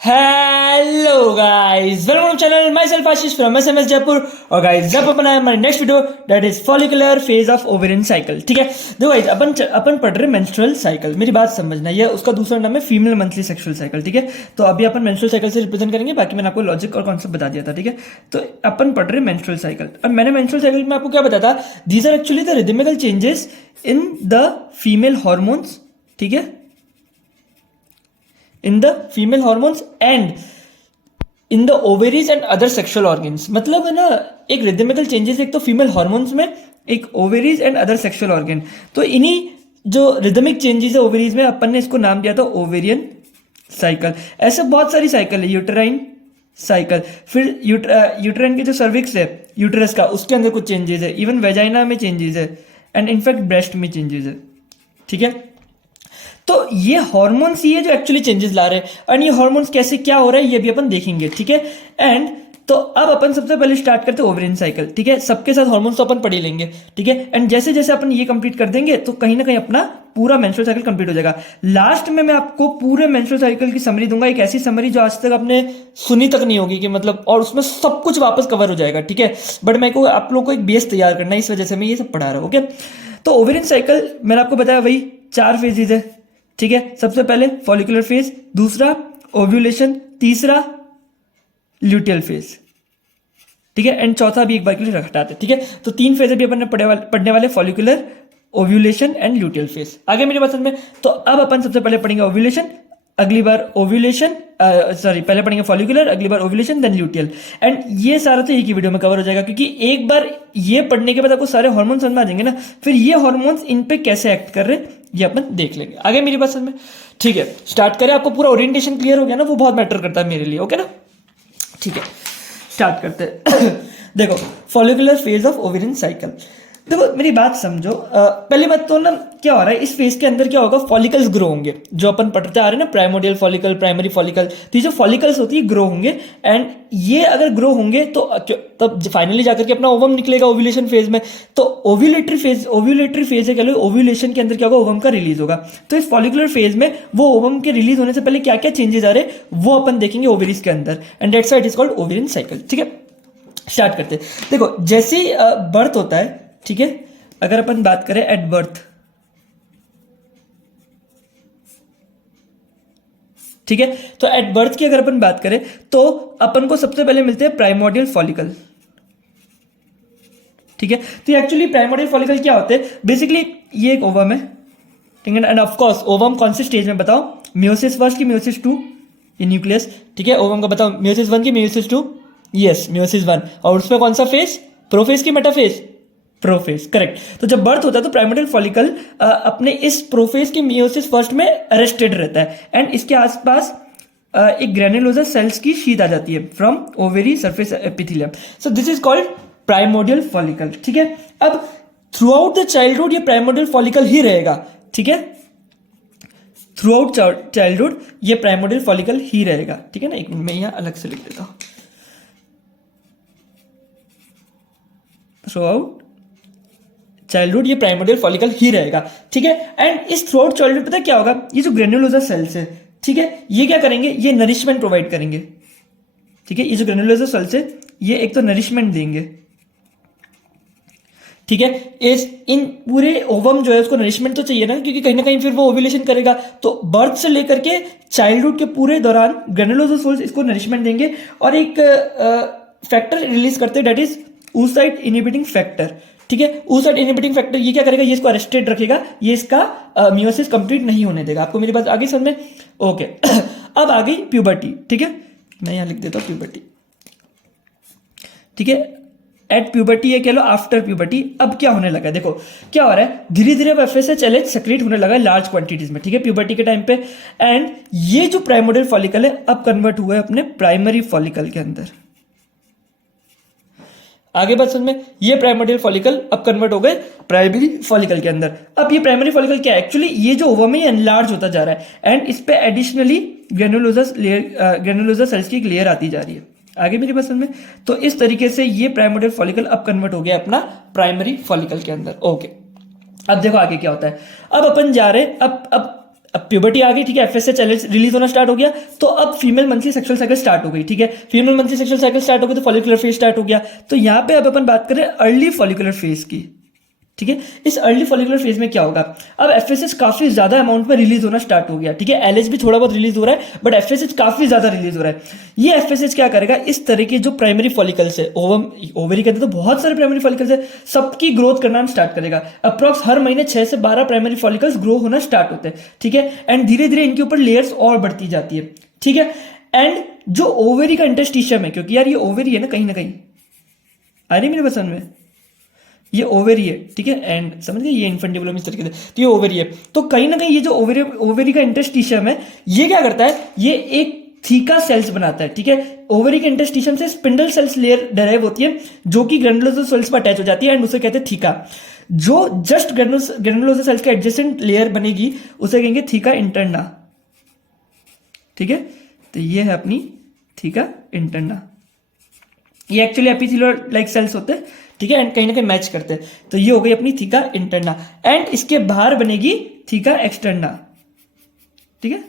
Hello guys, welcome to channel myself Ashish from SMS Jaipur. और guys जब अपन आए हमारे next video that is follicular phase of ovarian cycle. ठीक है, देखो गाइस अपन पढ़ रहे मेंस्ट्रुअल साइकिल। मेरी बात समझना, ये उसका दूसरा नाम है फीमेल मंथली सेक्सुअल साइकिल। ठीक है, तो अभी अपन मेंस्ट्रुअल साइकिल से रिप्रेजेंट करेंगे, बाकी मैंने आपको लॉजिक और कॉन्सेप्ट बता दिया था। ठीक है, तो अपन पढ़ रहे मेंस्ट्रुअल साइकिल। अब मैंने मेंस्ट्रुअल साइकिल में आपको क्या बताया था, these are actually the rhythmical changes in the female hormones. ठीक है, in the female hormones and in the ovaries and other sexual organs. मतलब है ना, एक रिदमिकल चेंजेस एक तो फीमेल हॉर्मोन्स में, एक ovaries and other sexual organ. तो इन्हीं जो रिदमिक चेंजेस है ओवेरीज में, अपन ने इसको नाम दिया था ओवेरियन साइकिल। ऐसे बहुत सारी साइकिल है, यूटेराइन साइकिल, फिर यूटेराइन के जो सर्विक्स है यूटेरस का, उसके अंदर कुछ चेंजेस है, इवन वेजाइना में चेंजेस है एंड इनफैक्ट ब्रेस्ट में चेंजेस है। ठीक है, तो ये हॉर्मोन्स ही है जो एक्चुअली चेंजेस ला रहे हैं, और ये हॉर्मोन्स कैसे क्या हो रहा है ये भी अपन देखेंगे। ठीक है, एंड तो अब अपन सबसे पहले स्टार्ट करते हैं ओवेरियन साइकिल। ठीक है, सबके साथ हॉर्मोन्स तो अपन पढ़ ही लेंगे। ठीक है, एंड जैसे जैसे अपन ये कंप्लीट कर देंगे तो कहीं ना कहीं अपना पूरा मेंस्ट्रुअल साइकिल कंप्लीट हो जाएगा। लास्ट में मैं आपको पूरे मेंस्ट्रुअल साइकिल की समरी दूंगा, एक ऐसी समरी जो आज तक आपने सुनी तक नहीं होगी, कि मतलब, और उसमें सब कुछ वापस कवर हो जाएगा। ठीक है, बट मेरे को आप लोगों को एक बेस तैयार करना है, इस वजह से मैं ये सब पढ़ा रहा हूँ। ओके, तो ओवेरियन साइकिल मैंने आपको बताया वही 4 फेजेज है। ठीक है, सबसे पहले फॉलिकुलर फेज, दूसरा ओव्यूलेशन, तीसरा ल्यूटियल फेज। ठीक है, एंड चौथा भी एक बार के लिए हटाते हैं। ठीक है, तो 3 फेज अभी अपन पढ़ने वाले follicular, ovulation and luteal phase. आगे मेरी बात में, तो अब अपन सबसे पहले पढ़ेंगे ओव्यूलेशन, अगली बार ओव्यूलेशन, पहले पढ़ेंगे फॉलिकुलर, अगली बार ओव्यूलेशन, देन ल्यूटियल। एंड ये सारा तो एक ही वीडियो में कवर हो जाएगा, क्योंकि एक बार ये पढ़ने के बाद आपको सारे हार्मोन्स समझ में आ जाएंगे ना, फिर ये हार्मोन्स इन पे कैसे एक्ट कर रहे हैं ये अपन देख लेंगे। आगे मेरी बात समझ में? ठीक है, स्टार्ट करें। आपको पूरा ओरिएंटेशन क्लियर हो गया ना, वो बहुत मैटर करता है मेरे लिए। ओके ना, ठीक है, स्टार्ट करते हैं। देखो, follicular phase of ovarian cycle. देखो मेरी बात समझो, पहली बात तो ना, क्या हो रहा है इस फेज के अंदर, क्या होगा, फॉलिकल्स ग्रो होंगे, जो अपन पढ़ते आ रहे हैं ना, प्राइमोडियल फॉलिकल, प्राइमरी फॉलिकल। तो ये जो फॉलिकल्स होती है ग्रो होंगे, एंड ये अगर ग्रो होंगे तो तब फाइनली जाकर के अपना ओवम निकलेगा ओव्यूलेशन फेज में। तो ओव्यूलेटरी फेज है, कह लो ओव्यूलेशन के अंदर क्या होगा, ओवम का रिलीज होगा। तो इस फॉलिकुलर फेज में वो ओवम के रिलीज होने से पहले क्या क्या चेंजेस आ रहे हैं वो अपन देखेंगे ओवेरीज के अंदर, and that's why it is called ovarian cycle. ठीक है, स्टार्ट करते हैं। देखो, जैसे ही बर्थ होता है, ठीक है, अगर अपन बात करें एट बर्थ, ठीक है, तो एट बर्थ की अगर अपन बात करें तो अपन को सबसे पहले मिलते हैं प्राइमोडियल फॉलिकल। ठीक है, तो एक्चुअली प्राइमोडियल फॉलिकल क्या होते हैं, बेसिकली ये एक ओवम है। ठीक है, एंड ऑफ कोर्स ओवम कौन से स्टेज में बताओ, मियोसिस फर्स्ट की मियोसिस 2, ये न्यूक्लियस। ठीक है, ओवम का बताओ मियोसिस 1 की मियोसिस 2, यस मियोसिस 1, और उसमें कौन सा फेज, प्रोफेज की मेटाफेज, प्रोफेज, करेक्ट। तो जब बर्थ होता है तो प्राइमोडियल फॉलिकल अपने इस प्रोफेज की मियोसिस फर्स्ट में अरेस्टेड रहता है, एंड इसके आसपास एक ग्रेनुलोसा सेल्स की शीट आ जाती है from ovary surface epithelium. So this is called primordial follicle. ठीक है, अब थ्रू आउट द चाइल्डहुड ये प्राइमोडियल फॉलिकल ही रहेगा। ठीक है, थ्रू आउट चाइल्डहुड ये प्राइमोडियल फॉलिकल ही रहेगा। ठीक है ना, एक मिनट मैं यहां अलग से लिख देता हूं, थ्रू आउट चाइल्डहुड ये प्राइमोडियल फॉलिकल ही रहेगा। ठीक है, एंड इस थ्रू आउट चाइल्डहुड पता है क्या होगा, ये जो ग्रेनुलोसा सेल्स है, ठीक है, ये क्या करेंगे, ये नरिशमेंट प्रोवाइड करेंगे। ठीक है, ये जो ग्रेनुलोसा सेल्स है ये एक तो नरिशमेंट देंगे। ठीक है, इस इन पूरे ओवम जो है उसको नरिशमेंट तो चाहिए ना, क्योंकि कहीं ना कहीं फिर वो ओव्यूलेशन करेगा। तो बर्थ से लेकर के चाइल्डहुड के पूरे दौरान ग्रेनुलोसा सेल्स इसको नरिशमेंट देंगे, और एक फैक्टर रिलीज करते हैं, that is oocyte inhibiting factor. ठीक है, oocyte इनहिबिटिंग फैक्टर ये क्या करेगा, ये इसको अरेस्टेड रखेगा, ये इसका मियोसिस कंप्लीट नहीं होने देगा। आपको मेरी बात आगे समझ में? ओके। अब आ गई प्यूबर्टी। ठीक है, मैं यहां लिख देता हूं प्यूबर्टी। ठीक है, एट प्यूबर्टी ये कह लो आफ्टर प्यूबर्टी। अब क्या होने लगा, देखो क्या हो रहा है, धीरे धीरे अब FSH सेक्रेट होने लगा लार्ज क्वांटिटीज में। ठीक है, प्यूबर्टी के टाइम पे, एंड ये जो प्राइमोडियल फॉलिकल है अब कन्वर्ट हुआ है अपने प्राइमरी फॉलिकल के अंदर। आगे बात समझ में, ये प्राइमोडियल फॉलिकल अब कन्वर्ट हो गए प्राइमरी फॉलिकल के अंदर। अब ये प्राइमरी फॉलिकल क्या है, एक्चुअली ये जो ओवम है ये एनलार्ज होता जा रहा है, एंड इस पे एडिशनली ग्रेनुलोसा सेल्स की एक लेयर आती जा रही है। आगे मेरी बात समझ में, तो इस तरीके से ये प्राइमोडियल फॉलिकल अब कन्वर्ट हो गया अपना प्राइमरी फॉलिकल के अंदर। ओके, अब देखो आगे क्या होता है। अब अपन जा रहे, अब अब प्यूबर्टी आ गई, ठीक है, एफएसएच रिलीज होना स्टार्ट हो गया, तो अब female monthly sexual cycle start हो गई, ठीक है, female monthly sexual cycle start हो गई तो फॉलिकुलर फेज स्टार्ट हो गया। तो यहाँ पे अब अपन बात करें अर्ली फॉलिकुलर फेज की, ठीक है। इस अर्ली फॉलिकुलर फेज में क्या होगा, अब एफएसएच काफी ज्यादा अमाउंट में रिलीज होना स्टार्ट हो गया, ठीक है, एलएच भी थोड़ा बहुत रिलीज हो रहा है बट एफएसएच काफी ज्यादा रिलीज हो रहा है। ये एफएसएच क्या करेगा, इस तरह के जो प्राइमरी फॉलिकल्स है, ओवरी के अंदर तो बहुत सारे प्राइमरी फॉलिकल्स है, सबकी ग्रोथ करना स्टार्ट करेगा। अप्रॉक्स हर महीने 6 से 12 प्राइमरी फॉलिकल्स ग्रो होना स्टार्ट होते हैं, ठीक है, एंड धीरे धीरे इनके ऊपर लेयर्स और बढ़ती जाती है, ठीक है। एंड जो ओवरी का इंटरस्टिशियम है, क्योंकि यार ये ओवरी है ना कहीं आ रही मेरे पसंद में, ये ओवेरी है, ठीक है, एंड समझ गए, ये इन्फेंटिबुलम इस तरीके से, तो ये ओवेरी है। तो कहीं ना कहीं ये जो ओवेरी का इंटरस्टिशियम है, ये क्या करता है, ये एक थीका सेल्स बनाता है, ठीक है। ओवेरी के इंटरस्टिशियम से स्पिंडल सेल्स लेयर डेराइव होती है, जो कि ग्रेनुलोसा सेल्स पर अटैच हो जाती है, एंड उसे कहते हैं थीका। जो जस्ट ग्रेनुलोसा सेल्स के एडजेसेंट लेयर बनेगी उसे कहेंगे थीका इंटरना, ठीक है। तो ये है अपनी थीका इंटरना, ये एक्चुअली एपिथेलियल लाइक सेल्स होते हैं, ठीक है, एंड कहीं ना कहीं मैच करते हैं। तो ये हो गई अपनी थीका इंटरना, एंड इसके बाहर बनेगी थीका एक्सटर्ना, ठीक है।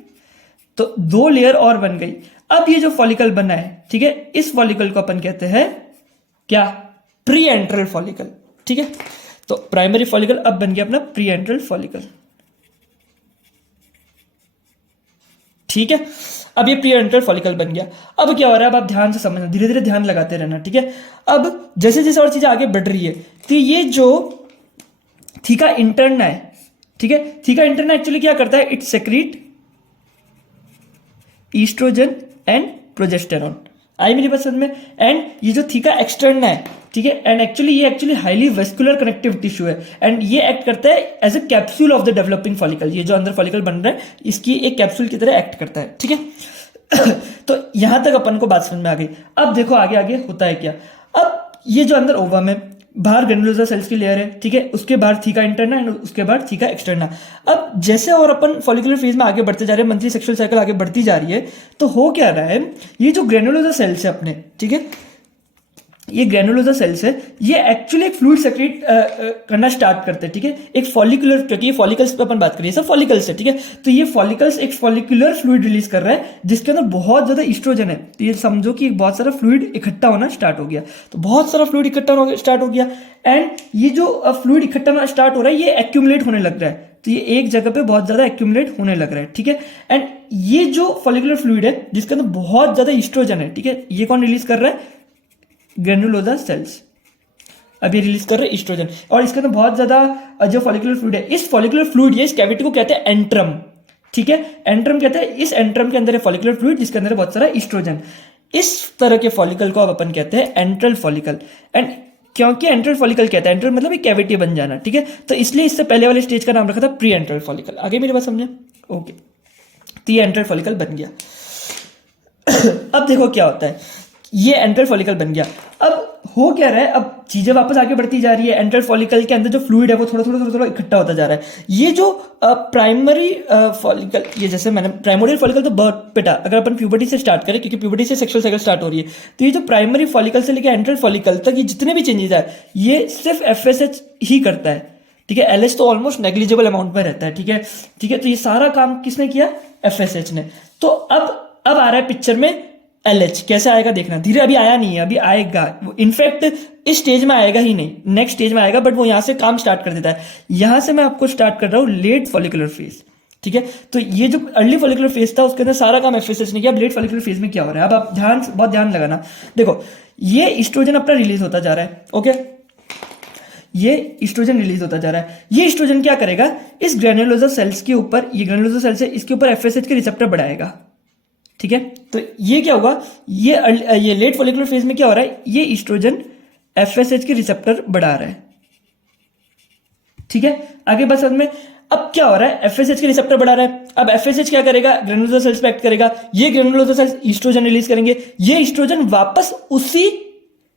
तो 2 लेयर और बन गई। अब ये जो फॉलिकल बना है, ठीक है, इस फॉलिकल को अपन कहते हैं क्या, प्री एंट्रल फॉलिकल, ठीक है। तो प्राइमरी फॉलिकल अब बन गया अपना प्री एंट्रल फॉलिकल, ठीक है। अब ये प्री एंट्रल फॉलिकल बन गया। अब क्या हो रहा है, अब आप ध्यान से समझना, धीरे धीरे ध्यान लगाते रहना, ठीक है। अब जैसे जैसे और चीजें आगे बढ़ रही है, तो ये जो थीका इंटरना है, ठीक है, थीका इंटरना एक्चुअली क्या करता है, it secrete oestrogen and progesterone, आई मेरी बात समझ में। एंड ये जो थीका एक्सटर्ना है, ठीक है, एंड ये हाईली वेस्कुलर कनेक्टिव टिश्यू है, एंड ये एक्ट करता है as a capsule of the developing follicle. ये जो अंदर फॉलिकल बन रहा है, इसकी एक कैप्सूल की तरह एक्ट करता है, ठीक है। तो यहां तक अपन को बात समझ में आ गई। अब देखो आगे आगे होता है क्या। अब ये जो अंदर ओवम है, बाहर ग्रेनुलोसा सेल्स की लेयर है, ठीक है, उसके बाहर थीका इंटरना एंड उसके बाद थीका एक्सटर्ना। अब जैसे और अपन फॉलिकुलर फेज में आगे बढ़ते जा रहे हैं, मंथली सेक्सुअल साइकिल आगे बढ़ती जा रही है, तो हो क्या रहा है, ये जो ग्रेनुलोसा सेल्स है अपने, ठीक है, ये ग्रेनुलोसा सेल्स है, ये एक्चुअली एक फ्लूइड सेक्रेट करना स्टार्ट करते हैं, ठीक है, एक फॉलिकुलर, क्योंकि ये फॉलिकल्स पे अपन बात करिए, सब फॉलिकल्स है, ठीक है। तो ये फॉलिकल्स एक फॉलिकुलर फ्लूइड रिलीज कर रहा है, जिसके अंदर बहुत ज्यादा ईस्ट्रोजन है। तो ये समझो कि बहुत सारा फ्लूइड इकट्ठा होना स्टार्ट हो गया, तो बहुत सारा फ्लूइड इकट्ठा होना स्टार्ट हो गया, एंड ये जो फ्लूइड इकट्ठा होना स्टार्ट हो रहा है, ये एक्यूमुलेट होने लग रहा है। तो ये एक जगह पे बहुत ज्यादा एक्यूमुलेट होने लग रहा है, ठीक है। एंड ये जो फॉलिकुलर फ्लूइड है, जिसके अंदर बहुत ज्यादा ईस्ट्रोजन है, ठीक है, ये कौन रिलीज कर रहा है, ग्रेनुलोसा सेल्स। अब ये रिलीज कर रहे हैं ईस्ट्रोजन, और इसके अंदर बहुत ज्यादा जो फॉलिकुलर फ्लूइड है, इस फॉलिकुलर फ्लूइड, ये इस कैविटी को कहते हैं एंट्रम, ठीक है, एंट्रम कहते हैं, इस एंट्रम के अंदर है फॉलिकुलर फ्लूइड, जिसके अंदर है बहुत सारा ईस्ट्रोजन। इस तरह के फॉलिकल को अब अपन कहते हैं एंट्रल फॉलिकल। एंड क्योंकि एंट्रल फॉलिकल कहता है, एंट्रल मतलब एक कैविटी बन जाना, ठीक है, तो इसलिए इससे पहले वाले स्टेज का नाम रखा था प्री एंट्रल फॉलिकल। आगे मेरी बात समझे, ओके। तो ये एंट्रल फॉलिकल बन गया। अब देखो क्या होता है, ये एंट्रल फॉलिकल बन गया। अब हो क्या रहा है, अब चीजें वापस आगे बढ़ती जा रही है, एंट्रल फॉलिकल के अंदर जो फ्लूइड है वो थोड़ा इकट्ठा होता जा रहा है। ये जो प्राइमरी फॉलिकल, ये जैसे मैंने प्राइमोरियल फॉलिकल तो बेटा अगर अपन प्यूबर्टी से स्टार्ट करें, क्योंकि प्यूबर्टी से सेक्सुअल साइकिल स्टार्ट हो रही है, तो ये जो प्राइमरी फॉलिकल से लेकर एंट्रल फॉलिकल तक ये जितने भी चेंजेस है, ये सिर्फ एफएसएच ही करता है, ठीक है। एलएच तो ऑलमोस्ट नेग्लिजिबल अमाउंट में रहता है, ठीक है, ठीक है। तो ये सारा काम किसने किया, एफएसएच ने। तो अब आ रहा है पिक्चर में एलएच, कैसे आएगा देखना, धीरे, अभी आया नहीं है, अभी आएगा, इनफैक्ट इस स्टेज में आएगा ही नहीं, नेक्स्ट स्टेज में आएगा, बट वो यहां से काम स्टार्ट कर देता है। यहां से मैं आपको स्टार्ट कर रहा हूं लेट फॉलिकुलर फेज, ठीक है। तो ये जो अर्ली फॉलिकुलर फेज था, उसके अंदर सारा काम एफएसएच ने किया। अब लेट फॉलिकुलर फेज में क्या हो रहा है, अब आप बहुत ध्यान लगाना। देखो ये ईस्ट्रोजन अपना रिलीज होता जा रहा है, ओके, ये ईस्ट्रोजन रिलीज होता जा रहा है। ये ईस्ट्रोजन क्या करेगा, इस ग्रेनुलोसा सेल्स के ऊपर, ये ग्रेनुलोसा सेल्स है, इसके ऊपर एफएसएच के रिसेप्टर बढ़ाएगा, ठीक है। तो ये क्या होगा, ये लेट फॉलिकुलर फेज में क्या हो रहा है, ये ईस्ट्रोजन एफएसएच के रिसेप्टर बढ़ा रहा है, ठीक है। आगे बस में अब क्या हो रहा है, एफएसएच के रिसेप्टर बढ़ा रहा है। अब एफएसएच क्या करेगा, ग्रेनुलोसा सेल्स पे एक्ट करेगा, ये ग्रेनुलोसा सेल्स ईस्ट्रोजन रिलीज करेंगे, ये ईस्ट्रोजन वापस उसी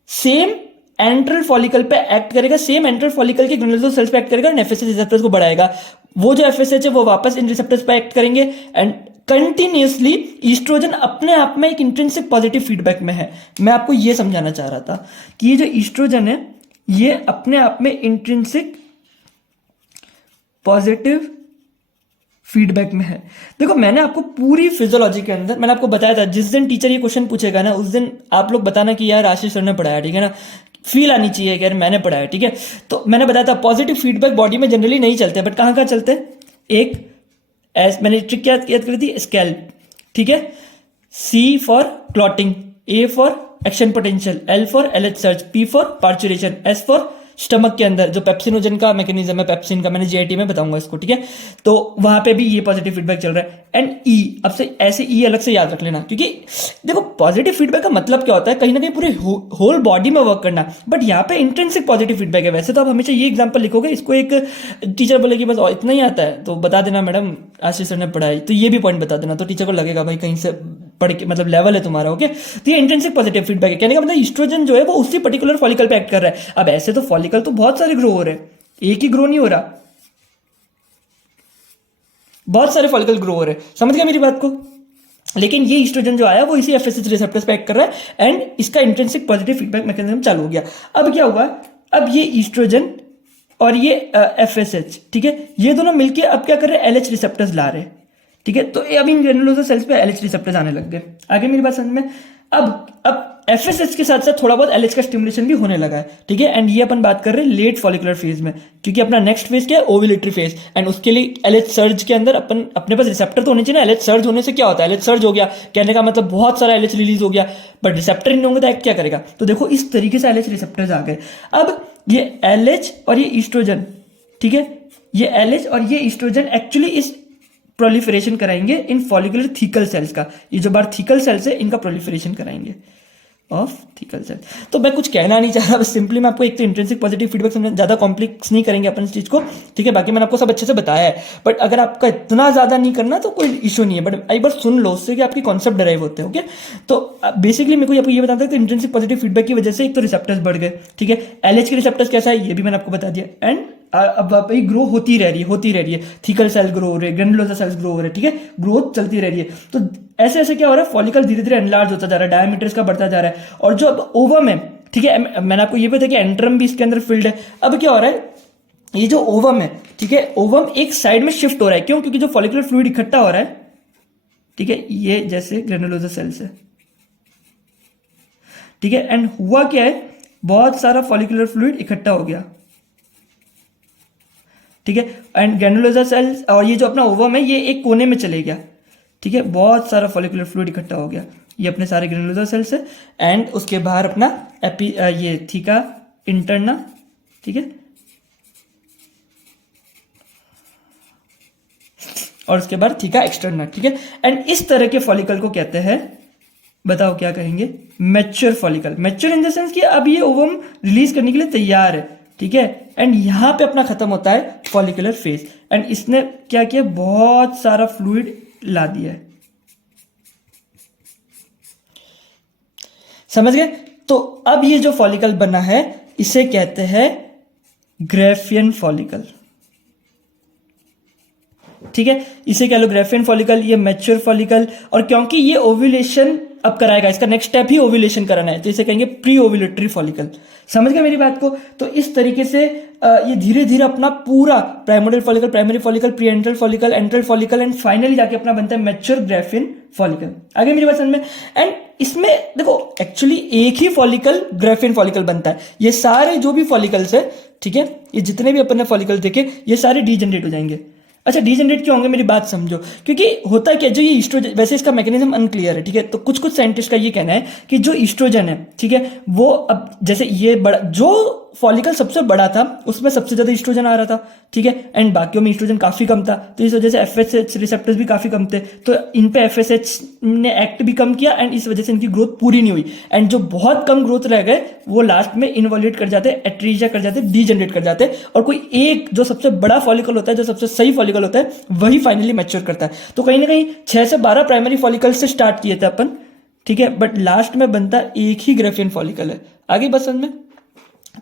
सेम एंट्रल फॉलिकल पे एक्ट करेगा, सेम एंट्रल फॉलिकल के ग्रेनुलोसा सेल्स पे एक्ट करेगा, एफएसएच रिसेप्टर्स को बढ़ाएगा। वो जो एफएसएच है वो वापस इन रिसेप्टर्स पे एक्ट करेंगे, एंड कंटिन्यूसली ईस्ट्रोजन अपने आप में एक इंट्रिंसिक पॉजिटिव फीडबैक में है। मैं आपको यह समझाना चाह रहा था कि ये जो ईस्ट्रोजन है, ये अपने आप में इंट्रिंसिक पॉजिटिव फीडबैक में है। देखो मैंने आपको पूरी फिजियोलॉजी के अंदर मैंने आपको बताया था, जिस दिन टीचर ये क्वेश्चन पूछेगा ना उस दिन आप लोग बताना कि यार आशीष सर ने पढ़ाया, ठीक है ना, फील आनी चाहिए कि यार मैंने पढ़ाया, ठीक है। तो मैंने बताया था पॉजिटिव फीडबैक बॉडी में जनरली नहीं चलते, बट कहाँ कहाँ चलते हैं। एक मैंने ट्रिक याद करी थी, स्कैल्प, ठीक है, C for clotting, A for action potential, L for LH surge, P for parturition, S for stomach के अंदर जो पेप्सिनोजन का मैकेनिज्म है, पेप्सिन का, मैंने जीआईटी में बताऊंगा इसको, ठीक है। तो वहां पे भी ये पॉजिटिव फीडबैक चल रहा है। एंड ई, अब से ऐसे ई अलग से याद रख लेना, क्योंकि देखो पॉजिटिव फीडबैक का मतलब क्या होता है, कहीं ना कहीं पूरे होल बॉडी में वर्क करना, बट यहाँ पे इंट्रिंसिक पॉजिटिव फीडबैक है। वैसे तो आप हमेशा ये एग्जांपल लिखोगे, इसको एक टीचर बोलेगी बस इतना ही आता है तो बता देना मैडम आशीष सर ने पढ़ाई, तो ये भी पॉइंट बता देना, तो टीचर को लगेगा भाई कहीं से पढ़ के मतलब लेवल है तुम्हारा, ओके। तो ये इंट्रिंसिक पॉजिटिव फीडबैक है, कहने का मतलब ईस्ट्रोजन जो है वो उसी पर्टिकुलर फॉलिकल पे एक्ट कर रहा है। अब ऐसे तो फॉलिकल तो बहुत सारे ग्रो हो रहे हैं, एक ही ग्रो नहीं हो रहा, बहुत सारे फॉलिकल ग्रो हो रहे हैं, समझ गया मेरी बात को। लेकिन ये ईस्ट्रोजन जो आया वो इसी एफएसएच रिसेप्टर्स पे एक्ट कर रहा है एंड इसका इंट्रिंसिक पॉजिटिव फीडबैक मैकेनिज्म चालू हो गया। अब क्या हुआ, अब ये ईस्ट्रोजन और ये एफएसएच, ठीक है, ये दोनों मिलके अब क्या कर रहे हैं, एलएच रिसेप्टर्स ला रहे हैं, ठीक है। तो अब इन ग्रेनुलोसा सेल्स पे एलएच रिसेप्टर्स आने लग गए। आगे मेरी बात समझ में। अब एफएसएच के साथ साथ थोड़ा बहुत एलएच का स्टिमुलेशन भी होने लगा है, ठीक है। एंड ये अपन बात कर रहे हैं लेट फॉलिकुलर फेज में, क्योंकि अपना नेक्स्ट फेज क्या है, ओव्यूलेटरी फेज, एंड उसके लिए एलएच सर्ज के अंदर अपन अपने पास रिसेप्टर तो होने चाहिए ना। एलएच सर्ज होने से क्या होता है, एलएच सर्ज हो गया, कहने का मतलब बहुत सारा एलएच रिलीज हो गया, बट रिसेप्टर नहीं होंगे तो एक्ट क्या करेगा। तो देखो इस तरीके से एलएच रिसेप्टर्स आ गए। अब ये एलएच और ये ईस्ट्रोजन, ठीक है, ये एलएच और ये ईस्ट्रोजन एक्चुअली इस प्रोलिफरेशन कराएंगे इन फॉलिकुलर थीकल सेल्स का, ये जो बार थीकल सेल्स है इनका प्रोलिफरेशन कराएंगे ऑफ थीकल सेल। तो मैं कुछ कहना नहीं चाह रहा, बस सिंपली मैं आपको एक तो इंट्रिंसिक पॉजिटिव फीडबैक समझ, ज्यादा कॉम्प्लेक्स नहीं करेंगे अपन इस चीज को, ठीक है। बाकी मैंने आपको सब अच्छे से बताया है, बट अगर आपका इतना ज्यादा नहीं करना तो कोई इशू नहीं है, बट एक बार सुन लो उससे कि आपके कॉन्सेप्ट डराइव होते हैं, ओके। तो बेसिकली मेरे को आपको ये बताता है कि इंट्रिंसिक पॉजिटिव फीडबैक की वजह से एक तो रिसेप्टर्स बढ़ गए, ठीक है। एलएच के रिसेप्टर्स कैसा है ये भी मैंने आपको बता दिया, एंड अब भाई ग्रो होती रह रही है, थीकल सेल ग्रो हो रहे हैं, ग्रेनुलोसा सेल्स ग्रो हो रहे हैं, ठीक है, ग्रोथ चलती रह रही है। तो ऐसे ऐसे क्या हो रहा है, फॉलिकल धीरे धीरे एनलार्ज होता जा रहा है, डायमीटर इसका बढ़ता जा रहा है, और जो अब ओवम है, ठीक है, मैंने आपको ये बताया कि एंट्रम भी इसके अंदर फिल्ड है। अब क्या हो रहा है, ये जो ओवम है, ठीक है, ओवम एक साइड में शिफ्ट हो रहा है, क्यों, क्योंकि जो फॉलिकुलर फ्लूइड इकट्ठा हो रहा है, ठीक है, ये जैसे ग्रेनुलोसा सेल्स है, ठीक है, एंड हुआ क्या है, बहुत सारा फॉलिकुलर फ्लूइड इकट्ठा हो गया, ठीक है, एंड ग्रेनुलोसा सेल्स और ये जो अपना ओवम है ये एक कोने में चले गया, ठीक है, बहुत सारा फॉलिकुलर फ्लूइड इकट्ठा हो गया, ये अपने सारे ग्रेनुलोसा सेल्स है, एंड उसके बाहर अपना ये थीका इंटरना, ठीक है, और उसके बाद थीका एक्सटर्ना, ठीक है। एंड इस तरह के फॉलिकल को कहते हैं, बताओ क्या कहेंगे, mature follicle. Mature in the sense कि अब ये ओवम रिलीज करने के लिए तैयार है, ठीक है, एंड यहां पे अपना खत्म होता है फॉलिकुलर फेज, एंड इसने क्या किया, बहुत सारा फ्लूइड ला दिया है, समझ गए। तो अब ये जो फॉलिकल बना है इसे कहते हैं ग्राफियन फॉलिकल, ठीक है, इसे कह लो ग्राफियन फॉलिकल, ये मैच्योर फॉलिकल। और क्योंकि ये ओव्यूलेशन अब कराएगा, इसका नेक्स्ट स्टेप ही ओव्यूलेशन कराना है, तो इसे कहेंगे प्री ओव्यूलेटरी फॉलिकल। समझ गए मेरी बात को। तो इस तरीके से ये धीरे धीरे अपना पूरा primordial follicle, primary follicle, pre enteral follicle, enteral follicle, and finally जाके अपना बनता है मैच्योर ग्राफियन फॉलिकल। आगे मेरी बात समझ में। एंड इसमें देखो एक्चुअली एक ही फॉलिकल ग्राफियन फॉलिकल बनता है, ये सारे जो भी फॉलिकल्स है, ठीक है, ये जितने भी अपन ने फॉलिकल देखे ये सारे डीजनरेट हो जाएंगे। अच्छा, डीजनरेट क्यों होंगे, मेरी बात समझो, क्योंकि होता क्या, जो ये ईस्ट्रोजन, वैसे इसका मैकेनिज्म अनक्लियर है, ठीक है, तो कुछ कुछ साइंटिस्ट का ये कहना है कि जो ईस्ट्रोजन है, ठीक है, वो अब जैसे ये बड़ा जो फॉलिकल सबसे बड़ा था उसमें सबसे ज्यादा ईस्ट्रोजन आ रहा था, ठीक है, एंड बाकियों में ईस्ट्रोजन काफी कम था, तो इस वजह से एफएसएच रिसेप्टर्स भी काफी कम थे, तो इन पे एफएसएच ने एक्ट भी कम किया, एंड इस वजह से इनकी ग्रोथ पूरी नहीं हुई, एंड जो बहुत कम ग्रोथ रह गए वो लास्ट में इनवॉल्यूट कर जाते, एट्रीजिया कर जाते, डीजनरेट कर जाते, और कोई एक जो सबसे बड़ा फॉलिकल होता है, जो सबसे सही फॉलिकल होता है, वही फाइनली मैच्योर करता है। तो कहीं ना कहीं 6 से 12 प्राइमरी फॉलिकल से स्टार्ट किए थे अपन, ठीक है, बट लास्ट में बनता एक ही ग्राफियन फॉलिकल है। आगे बस समझ में,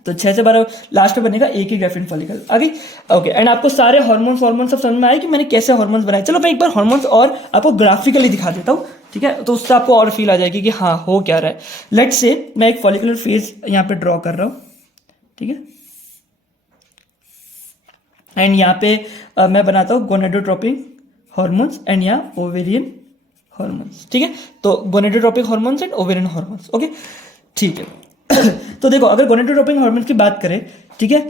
तो 6 से 12 लास्ट में बनेगा एक ही ग्राफियन फॉलिकल। आगे ओके, एंड आपको सारे हार्मोन्स सब समझ में आए कि मैंने कैसे हार्मोन्स बनाए। चलो मैं एक बार हार्मोन्स और आपको ग्राफिकली दिखा देता हूँ, ठीक है, तो उससे आपको और फील आ जाएगी कि हाँ हो क्या रहा है। लेट्स से मैं एक फॉलिकुलर फेज यहाँ पे ड्रॉ कर रहा हूँ, ठीक है, एंड यहाँ पे मैं बनाता हूँ गोनेडोट्रोपिन हार्मोन्स एंड यहाँ ओवेरियन हार्मोन्स, ठीक है। तो gonadotropic hormones and ovarian hormones, okay, ठीक है। तो देखो अगर गोनेडोट्रोपिक हार्मोन्स की बात करें, ठीक है,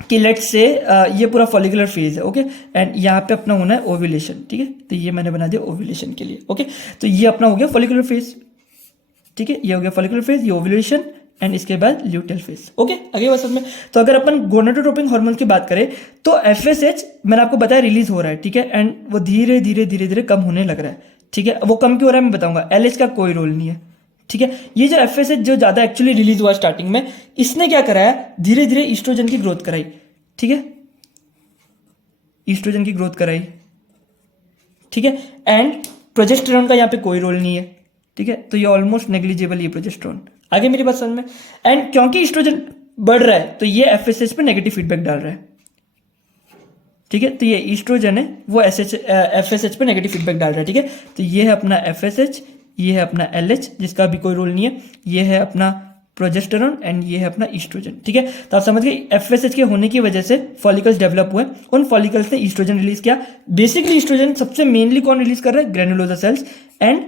कि लेट्स से ये पूरा फॉलिकुलर फेज है, ओके, एंड यहाँ पे अपना होना है ओव्यूलेशन, ठीक है, तो ये मैंने बना दिया ओव्यूलेशन के लिए, ओके। तो ये अपना हो गया फॉलिकुलर फेज, ठीक है, ये हो गया फॉलिकुलर फेज, ये ओव्यूलेशन एंड इसके बाद ल्यूटेल फेज, ओके। आगे बात समझ में। तो अगर अपन गोनेडोट्रोपिक हार्मोन की बात करें तो एफएसएच मैंने आपको बताया रिलीज हो रहा है, ठीक है, एंड वो धीरे धीरे धीरे धीरे कम होने लग रहा है, ठीक है। वो कम क्यों हो रहा है मैं बताऊंगा। एलएच का कोई रोल नहीं है, ठीक है। ये जो एफएसएच जो ज्यादा एक्चुअली रिलीज हुआ स्टार्टिंग में, इसने क्या कराया, धीरे धीरे ईस्ट्रोजन की ग्रोथ कराई, ठीक है, ईस्ट्रोजन की ग्रोथ कराई, ठीक है, एंड प्रोजेस्टेरॉन का यहाँ पे कोई रोल नहीं है, ठीक है। तो ये ऑलमोस्ट नेग्लिजिबल ये प्रोजेस्टेरॉन। आगे मेरी बात समझ में। एंड क्योंकि ईस्ट्रोजन बढ़ रहा है तो ये एफएसएच पे नेगेटिव फीडबैक डाल रहा है, ठीक है। तो ये ईस्ट्रोजन है वो एफएसएच पे नेगेटिव फीडबैक डाल रहा है, ठीक है। तो ये है अपना एफएसएच, ये है अपना एलएच जिसका भी कोई रोल नहीं है, ये है अपना प्रोजेस्टेरॉन एंड ये है अपना ईस्ट्रोजन, ठीक है। तो आप समझ गए एफएसएच के होने की वजह से फॉलिकल्स डेवलप हुए, उन फॉलिकल्स ने ईस्ट्रोजन रिलीज किया। बेसिकली ईस्ट्रोजन सबसे मेनली कौन रिलीज कर रहा है, ग्रेनुलोसा सेल्स, एंड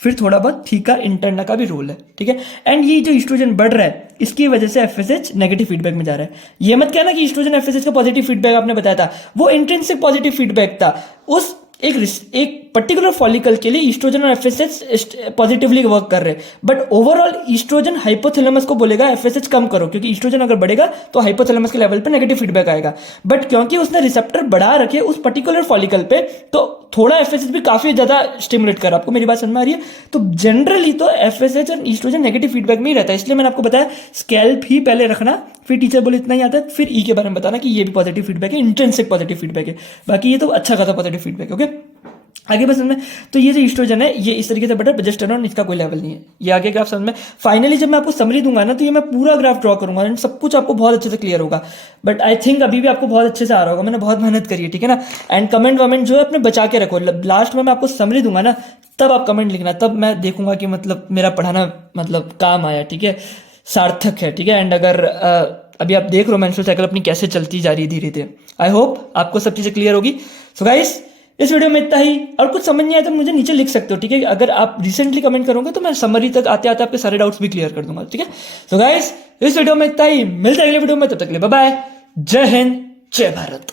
फिर थोड़ा बहुत फीका इंटरना का भी रोल है, ठीक है। एंड ये जो ईस्ट्रोजन बढ़ रहा है इसकी वजह से एफएसएच नेगेटिव फीडबैक में जा रहा है। ये मत कहना कि ईस्ट्रोजन एफएसएच का पॉजिटिव फीडबैक आपने बताया था, वो इंट्रिंसिक पॉजिटिव फीडबैक था। उस एक पर्टिकुलर फॉलिकल के लिए ईस्ट्रोजन और एफएसएच पॉजिटिवली वर्क कर रहे हैं, बट ओवरऑल ईस्ट्रोजन हाइपोथैलेमस को बोलेगा एफएसएच कम करो, क्योंकि ईस्ट्रोजन अगर बढ़ेगा तो हाइपोथैलेमस के लेवल पे नेगेटिव फीडबैक आएगा। बट क्योंकि उसने रिसेप्टर बढ़ा रखे उस पर्टिकुलर फॉलिकल पे, तो थोड़ा एफएसएच भी काफी ज्यादा स्टिमुलेट कर, आपको मेरी बात समझ में आ रही है। तो जनरली तो एफएसएच और ईस्ट्रोजन नेगेटिव फीडबैक में ही रहता है, इसलिए मैंने आपको बताया स्कैल्प ही पहले रखना, फिर टीचर बोले इतना ही आता है, फिर ई के बारे में बताना कि ये भी पॉजिटिव फीडबैक है, इंट्रिंसिक पॉजिटिव फीडबैक है, बाकी ये तो अच्छा खासा पॉजिटिव फीडबैक है, ओके। आगे बस समझ में। तो ये जो ईस्ट्रोजन है ये इस तरीके से बढ़ा, प्रोजेस्टेरॉन इसका कोई लेवल नहीं है। ये आगे ग्राफ समझ में। फाइनली जब मैं आपको समरी दूंगा ना तो ये मैं पूरा ग्राफ ड्रॉ करूंगा एंड सब कुछ आपको बहुत अच्छे से क्लियर होगा। बट आई थिंक अभी भी आपको बहुत अच्छे से आ रहा होगा, मैंने बहुत मेहनत करी है, ठीक है ना। एंड कमेंट वमेंट जो है अपने बचा के रखो, लास्ट में मैं आपको समरी दूंगा ना तब आप कमेंट लिखना, तब मैं देखूंगा कि मतलब मेरा पढ़ाना मतलब काम आया, ठीक है, सार्थक है, ठीक है। एंड अगर अभी आप देख रहे हो मेंस्ट्रुअल साइकिल अपनी कैसे चलती जा रही है धीरे धीरे, आई होप आपको सब चीजें क्लियर होगी। सो गाइस इस वीडियो में इतना ही, और कुछ समझ नहीं आया तो मुझे नीचे लिख सकते हो, ठीक है। अगर आप रिसेंटली कमेंट करोगे तो मैं समरी तक आते आते आपके सारे डाउट्स भी क्लियर कर दूंगा, ठीक है। सो गाइस इस वीडियो में इतना ही, मिलते हैं अगले वीडियो में, तब तक के लिए बाय बाय, जय हिंद जय भारत।